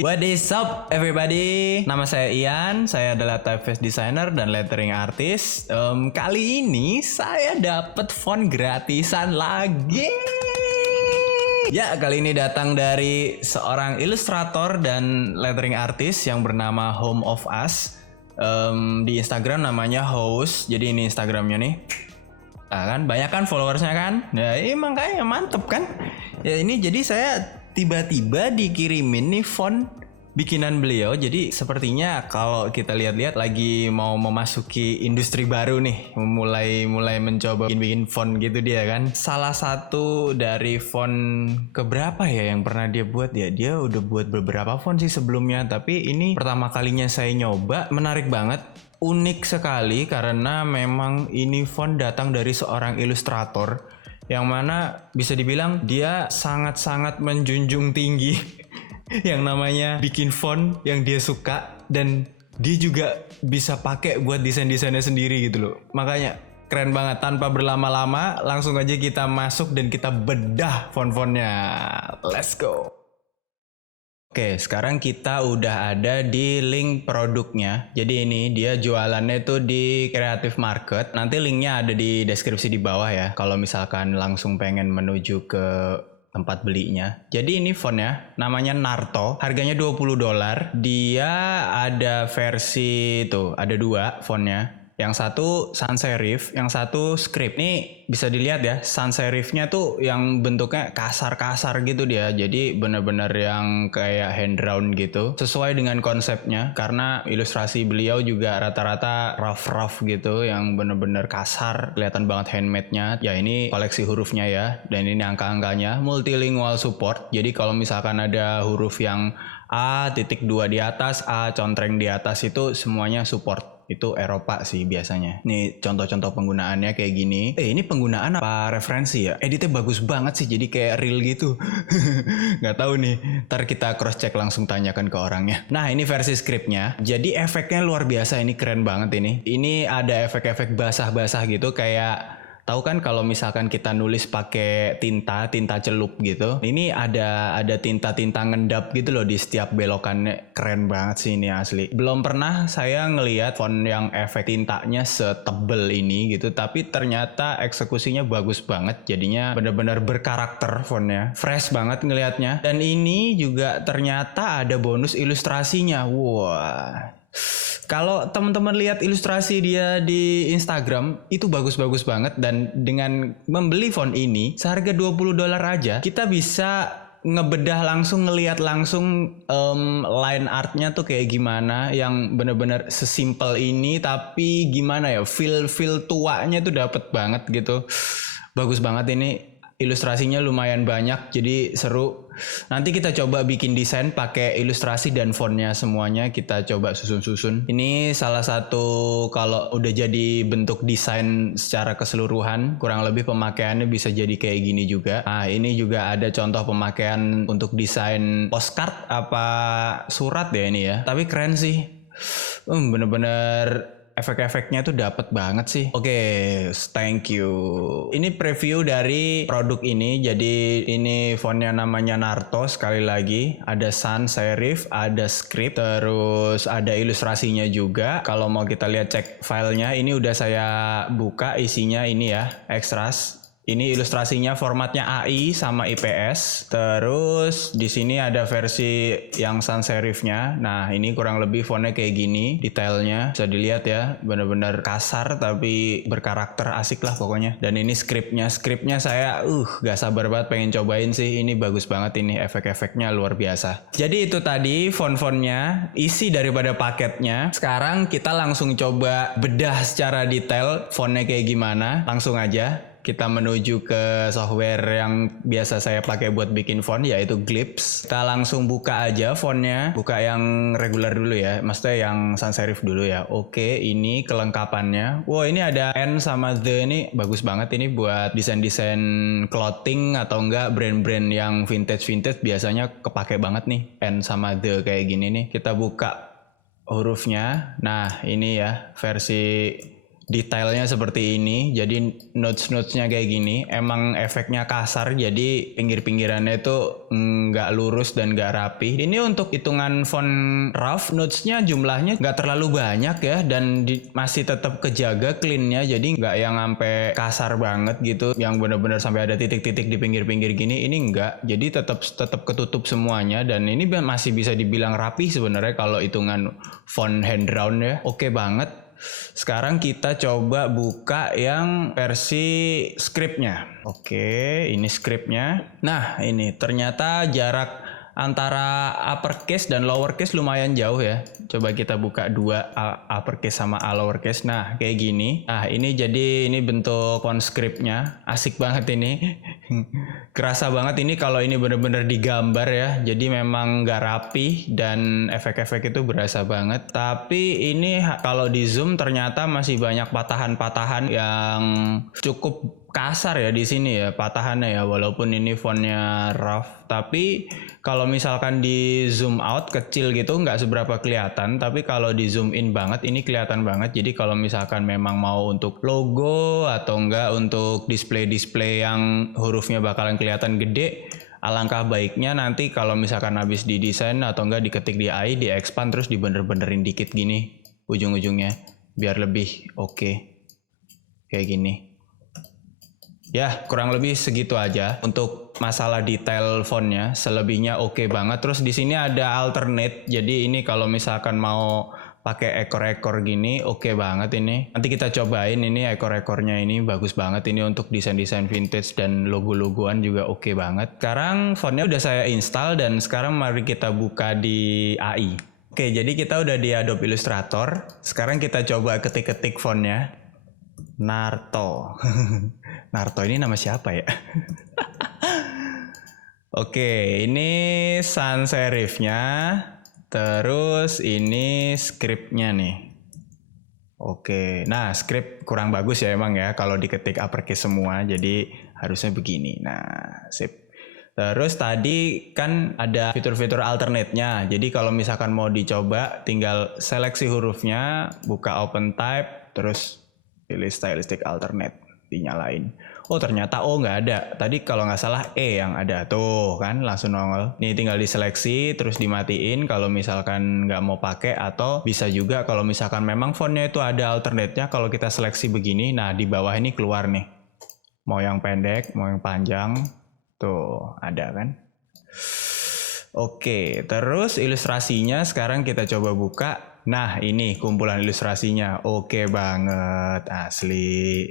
What is up everybody? Nama saya Ian, saya adalah typeface designer dan lettering artist. Kali ini saya dapat font gratisan lagi. Ya, kali ini datang dari seorang ilustrator dan lettering artist yang bernama Home of Us. Di Instagram namanya House. Jadi ini Instagramnya nih. Nah kan banyak kan followersnya kan. Ya emang kayaknya mantep kan. Ya ini jadi saya tiba-tiba dikirimin nih font bikinan beliau. Jadi sepertinya kalau kita lihat-lihat lagi mau memasuki industri baru nih, mulai mencoba bikin font gitu dia kan. Salah satu dari font keberapa ya yang pernah dia buat ya, dia udah buat beberapa font sih sebelumnya, tapi ini pertama kalinya saya nyoba. Menarik banget, unik sekali karena memang ini font datang dari seorang ilustrator yang mana bisa dibilang dia sangat-sangat menjunjung tinggi yang namanya bikin font yang dia suka, dan dia juga bisa pakai buat desain-desainnya sendiri gitu loh. Makanya keren banget. Tanpa berlama-lama langsung aja kita masuk dan kita bedah font-fontnya. Let's go. Oke, sekarang kita udah ada di link produknya. Jadi ini dia jualannya tuh di Creative Market. Nanti linknya ada di deskripsi di bawah ya, kalau misalkan langsung pengen menuju ke tempat belinya. Jadi ini fontnya namanya Narto, harganya $20. Dia ada versi tuh, ada dua fontnya. Yang satu sans serif, yang satu script. Ini bisa dilihat ya, sans serifnya tuh yang bentuknya kasar-kasar gitu dia. Jadi bener-bener yang kayak hand drawn gitu. Sesuai dengan konsepnya, karena ilustrasi beliau juga rata-rata rough gitu, yang bener-bener kasar. Kelihatan banget handmade-nya. Ya ini koleksi hurufnya ya, dan ini angka-angkanya. Multilingual support. Jadi kalau misalkan ada huruf yang A, titik 2 di atas, A, contreng di atas, itu semuanya support. Itu Eropa sih biasanya. Nih contoh-contoh penggunaannya kayak gini. Ini penggunaan apa referensi ya? Editnya bagus banget sih, jadi kayak real gitu. Nggak tahu nih, ntar kita cross check langsung tanyakan ke orangnya. Nah ini versi scriptnya. Jadi efeknya luar biasa, ini keren banget ini. Ini ada efek-efek basah-basah gitu, kayak tahu kan kalau misalkan kita nulis pakai tinta celup gitu. Ini ada tinta-tinta ngendap gitu loh di setiap belokannya. Keren banget sih ini asli. Belum pernah saya ngelihat font yang efek tintanya setebel ini gitu, tapi ternyata eksekusinya bagus banget. Jadinya benar-benar berkarakter fontnya. Fresh banget ngelihatnya. Dan ini juga ternyata ada bonus ilustrasinya. Wah. Kalau teman-teman lihat ilustrasi dia di Instagram, itu bagus-bagus banget. Dan dengan membeli font ini seharga $20 aja, kita bisa ngebedah langsung, ngelihat langsung line artnya tuh kayak gimana, yang bener-bener sesimpel ini, tapi gimana ya, feel tuanya tuh dapet banget gitu. Bagus banget ini. Ilustrasinya lumayan banyak, jadi seru. Nanti kita coba bikin desain pakai ilustrasi dan fontnya semuanya kita coba susun-susun. Ini salah satu kalau udah jadi bentuk desain secara keseluruhan, kurang lebih pemakaiannya bisa jadi kayak gini juga. Nah ini juga ada contoh pemakaian untuk desain postcard apa surat ya ini ya. Tapi keren sih. Bener-bener efek-efeknya tuh dapet banget sih. Oke, thank you. Ini preview dari produk ini. Jadi ini fontnya namanya Narto. Sekali lagi ada sans serif, ada script, terus ada ilustrasinya juga. Kalau mau kita lihat cek filenya, ini udah saya buka isinya ini ya, extras. Ini ilustrasinya formatnya AI sama IPS. Terus di sini ada versi yang sans serifnya. Nah, ini kurang lebih fontnya kayak gini, detailnya bisa dilihat ya, benar-benar kasar tapi berkarakter, asik lah pokoknya. Dan ini scriptnya saya gak sabar banget pengen cobain sih. Ini bagus banget ini, efek-efeknya luar biasa. Jadi itu tadi font-fontnya, isi daripada paketnya. Sekarang kita langsung coba bedah secara detail fontnya kayak gimana. Langsung aja kita menuju ke software yang biasa saya pakai buat bikin font, yaitu Glyphs. Kita langsung buka aja fontnya, buka yang regular dulu ya, maksudnya yang sans serif dulu ya. Oke, ini kelengkapannya. Wow, ini ada N sama The, ini bagus banget ini buat desain-desain clothing atau enggak brand-brand yang vintage biasanya kepake banget nih N sama The kayak gini nih. Kita buka hurufnya. Nah, ini ya versi detailnya seperti ini. Jadi notes-notesnya kayak gini. Emang efeknya kasar, jadi pinggir-pinggirannya itu nggak lurus dan nggak rapi. Ini untuk hitungan font rough, notesnya jumlahnya nggak terlalu banyak ya, dan masih tetap kejaga cleannya. Jadi nggak yang sampai kasar banget gitu, yang benar-benar sampai ada titik-titik di pinggir-pinggir gini. Ini nggak. Jadi tetap ketutup semuanya, dan ini masih bisa dibilang rapi sebenarnya kalau hitungan font hand drawn ya. Oke banget. Sekarang kita coba buka yang versi scriptnya. Oke, ini scriptnya. Nah, ini ternyata jarak antara uppercase dan lowercase lumayan jauh ya. Coba kita buka dua, uppercase sama lowercase. Nah, kayak gini. Nah, ini jadi ini bentuk font scriptnya. Asik banget ini. Kerasa banget ini kalau ini bener-bener digambar ya. Jadi memang nggak rapi dan efek-efek itu berasa banget. Tapi ini kalau di zoom ternyata masih banyak patahan-patahan yang cukup kasar ya di sini ya patahannya ya, walaupun ini fontnya rough. Tapi kalau misalkan di zoom out kecil gitu nggak seberapa kelihatan, tapi kalau di zoom in banget ini kelihatan banget. Jadi kalau misalkan memang mau untuk logo atau enggak untuk display yang hurufnya bakalan kelihatan gede, alangkah baiknya nanti kalau misalkan habis didesain atau enggak diketik di AI, di expand terus dibener-benerin dikit gini ujung-ujungnya biar lebih oke. Kayak gini. Ya, kurang lebih segitu aja untuk masalah detail fontnya. Selebihnya oke banget. Terus di sini ada alternate. Jadi ini kalau misalkan mau pakai ekor-ekor gini, oke banget ini. Nanti kita cobain ini ekor-ekornya ini bagus banget ini untuk desain-desain vintage dan logo-logoan juga oke banget. Sekarang fontnya udah saya install dan sekarang mari kita buka di AI. Oke, jadi kita udah di Adobe Illustrator. Sekarang kita coba ketik-ketik fontnya. Narto. Narto ini nama siapa ya? Oke, ini sans serifnya. Terus ini scriptnya nih. Oke, nah script kurang bagus ya emang ya kalau diketik uppercase semua. Jadi harusnya begini. Nah, sip. Terus tadi kan ada fitur-fitur alternate-nya. Jadi kalau misalkan mau dicoba tinggal seleksi hurufnya, buka open type, terus pilih stylistic alternate, dinyalain. Oh ternyata O nggak ada. Tadi kalau nggak salah E yang ada. Tuh kan langsung nongol. Nih tinggal diseleksi terus dimatiin kalau misalkan nggak mau pakai, atau bisa juga kalau misalkan memang fontnya itu ada alternate-nya, kalau kita seleksi begini, nah di bawah ini keluar nih. Mau yang pendek, mau yang panjang. Tuh ada kan. Oke, terus ilustrasinya sekarang kita coba buka. Nah ini kumpulan ilustrasinya, oke banget, asli.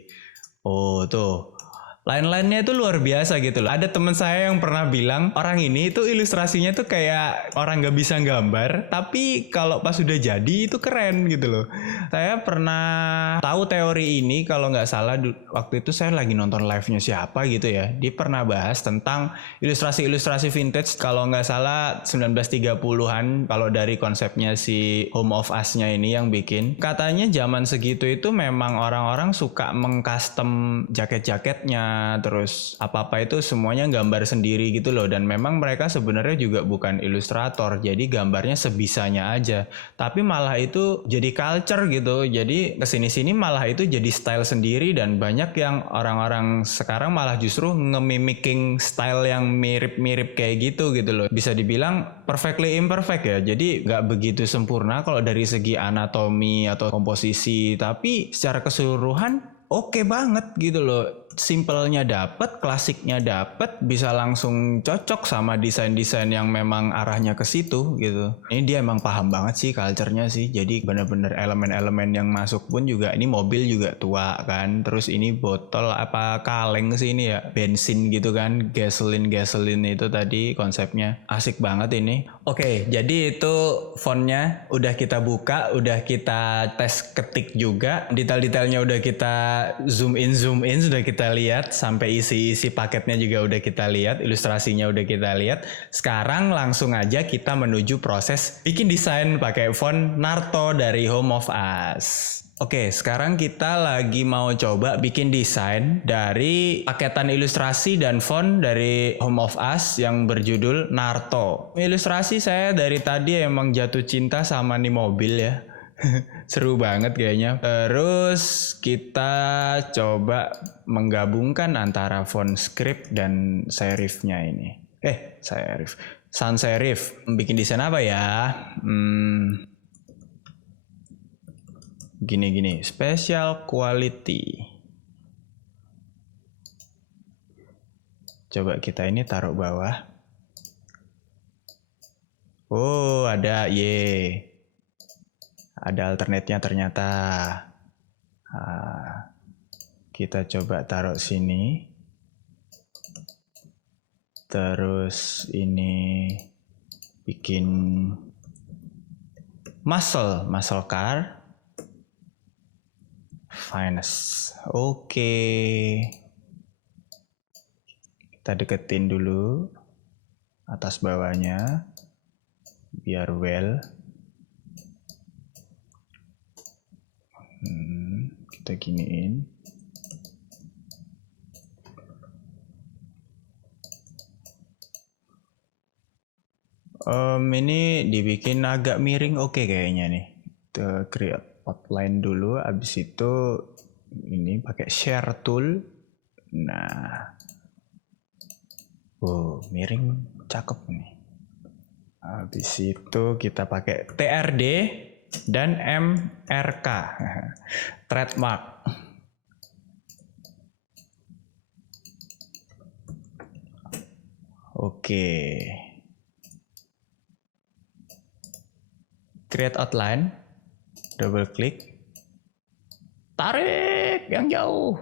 Oh tuh, line-line-nya itu luar biasa gitu loh. Ada teman saya yang pernah bilang, orang ini tuh ilustrasinya tuh kayak orang gak bisa gambar, tapi kalau pas udah jadi itu keren gitu loh. Saya pernah tahu teori ini kalau nggak salah waktu itu saya lagi nonton live-nya siapa gitu ya. Dia pernah bahas tentang ilustrasi-ilustrasi vintage kalau nggak salah 1930-an, kalau dari konsepnya si Home of Us-nya ini yang bikin. Katanya zaman segitu itu memang orang-orang suka mengcustom jaket-jaketnya, terus apa-apa itu semuanya gambar sendiri gitu loh. Dan memang mereka sebenarnya juga bukan ilustrator, jadi gambarnya sebisanya aja. Tapi malah itu jadi culture gitu. Jadi kesini-sini malah itu jadi style sendiri, dan banyak yang orang-orang sekarang malah justru nge-mimicking style yang mirip-mirip kayak gitu loh. Bisa dibilang perfectly imperfect ya. Jadi nggak begitu sempurna kalau dari segi anatomi atau komposisi, tapi secara keseluruhan oke banget gitu loh. Simpelnya dapet, klasiknya dapet, bisa langsung cocok sama desain-desain yang memang arahnya ke situ gitu. Ini dia emang paham banget sih culture-nya sih. Jadi bener-bener elemen-elemen yang masuk pun juga, ini mobil juga tua kan. Terus ini botol apa kaleng sih ini ya, bensin gitu kan, gasoline itu tadi konsepnya. Asik banget ini. Oke, jadi itu fontnya udah kita buka, udah kita tes ketik juga. Detail-detailnya udah kita zoom in, sudah kita lihat, sampai isi-isi paketnya juga udah kita lihat, ilustrasinya udah kita lihat. Sekarang langsung aja kita menuju proses bikin desain pakai font Narto dari Home of Us. Oke, sekarang kita lagi mau coba bikin desain dari paketan ilustrasi dan font dari Home of Us yang berjudul Narto. Ilustrasi saya dari tadi emang jatuh cinta sama nih mobil ya. Seru banget kayaknya. Terus kita coba menggabungkan antara font script dan serifnya ini. Serif. Sans serif. Bikin desain apa ya? Gini. Special quality. Coba kita ini taruh bawah. Oh, ada ada alternate-nya ternyata. Kita coba taruh sini. Terus ini bikin muscle car. Finest. Oke. Kita deketin dulu atas bawahnya. Biar well. Kita giniin. Ini dibikin agak miring, oke kayaknya nih. Kita create outline dulu, abis itu ini pakai share tool. Nah, miring, cakep nih. Habis itu kita pakai TRD dan MRK, trademark. Oke. Create outline, double klik, tarik yang jauh.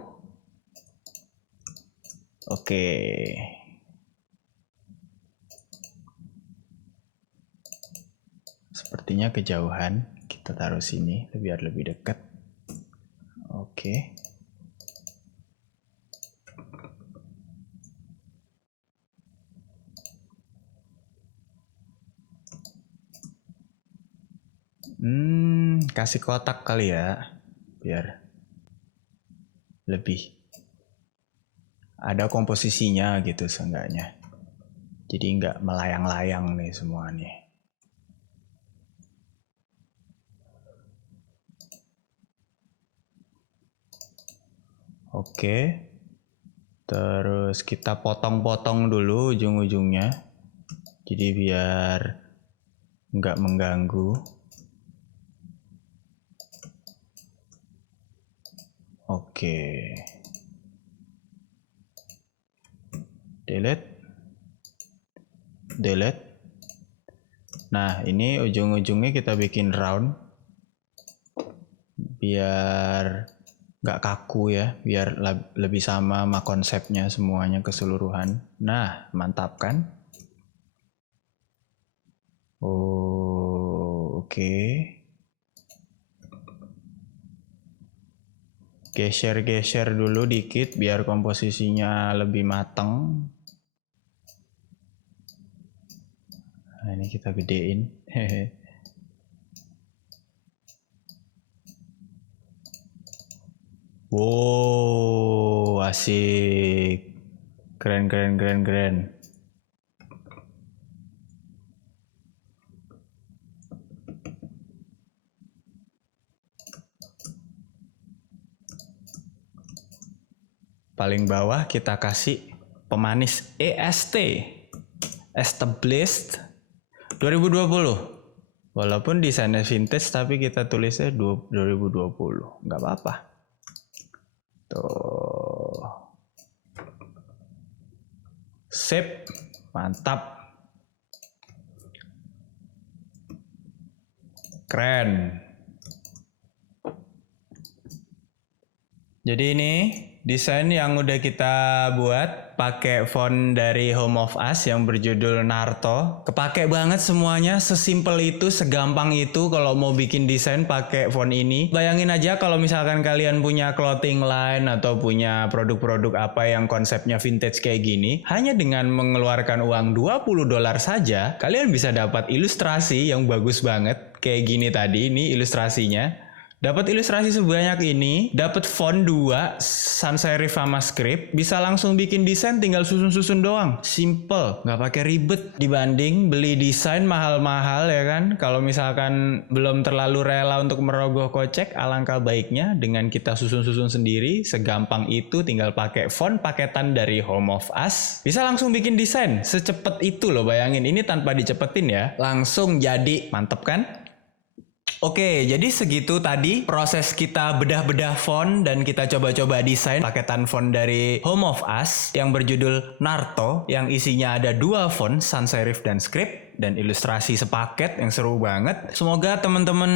Oke. Sepertinya kejauhan, kita taruh sini biar lebih dekat. Oke. Kasih kotak kali ya, biar lebih ada komposisinya gitu seenggaknya. Jadi nggak melayang-layang nih semua nih. Oke, terus kita potong-potong dulu ujung-ujungnya, jadi biar nggak mengganggu. Oke, delete. Nah, ini ujung-ujungnya kita bikin round, biar nggak kaku ya, biar lebih sama konsepnya semuanya keseluruhan. Nah, mantap kan? Oke. Geser-geser dulu dikit biar komposisinya lebih mateng. Nah, ini kita gedein. Wow, asik. Keren. Paling bawah kita kasih pemanis EST, Established 2020. Walaupun desainnya vintage tapi kita tulisnya 2020, nggak apa-apa. Tuh. Sip, mantap. Keren. Jadi ini desain yang udah kita buat pakai font dari Home of Us yang berjudul Naruto. Kepake banget semuanya, sesimpel itu, segampang itu kalau mau bikin desain pakai font ini. Bayangin aja kalau misalkan kalian punya clothing line atau punya produk-produk apa yang konsepnya vintage kayak gini, hanya dengan mengeluarkan uang $20 saja, kalian bisa dapat ilustrasi yang bagus banget kayak gini tadi. Ini ilustrasinya. Dapat ilustrasi sebanyak ini, dapat font 2, sans serif sama script, bisa langsung bikin desain tinggal susun-susun doang. Simple, nggak pakai ribet. Dibanding beli desain mahal-mahal ya kan. Kalau misalkan belum terlalu rela untuk merogoh kocek, alangkah baiknya dengan kita susun-susun sendiri, segampang itu tinggal pakai font paketan dari Home of Us. Bisa langsung bikin desain, secepat itu loh, bayangin. Ini tanpa dicepetin ya, langsung jadi. Mantep kan? Oke, jadi segitu tadi proses kita bedah-bedah font dan kita coba-coba desain paketan font dari Home of Us yang berjudul Narto, yang isinya ada 2 font, sans serif dan script, dan ilustrasi sepaket yang seru banget. Semoga teman-teman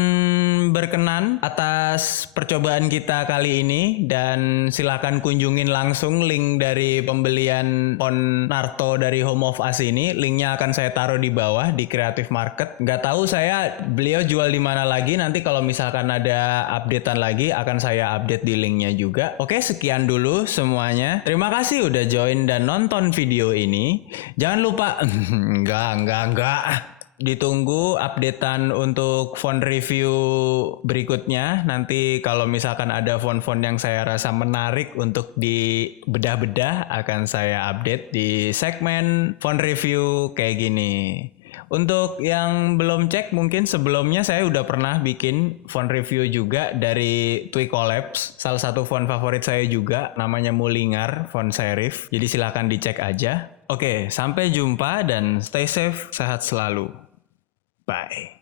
berkenan atas percobaan kita kali ini, dan silakan kunjungin langsung link dari pembelian font Narto dari Home of Us ini. Linknya akan saya taruh di bawah di Creative Market. Nggak tahu beliau jual di mana lagi. Nanti kalau misalkan ada updatean lagi akan saya update di linknya juga. Oke, sekian dulu semuanya. Terima kasih udah join dan nonton video ini. Jangan lupa enggak. Ditunggu updatean untuk font review berikutnya. Nanti kalau misalkan ada font-font yang saya rasa menarik untuk dibedah-bedah, akan saya update di segmen font review kayak gini. Untuk yang belum cek, mungkin sebelumnya saya udah pernah bikin font review juga dari Twicolabs. Salah satu font favorit saya juga, namanya Mulingar font serif. Jadi silakan dicek aja. Oke, sampai jumpa dan stay safe, sehat selalu. Bye.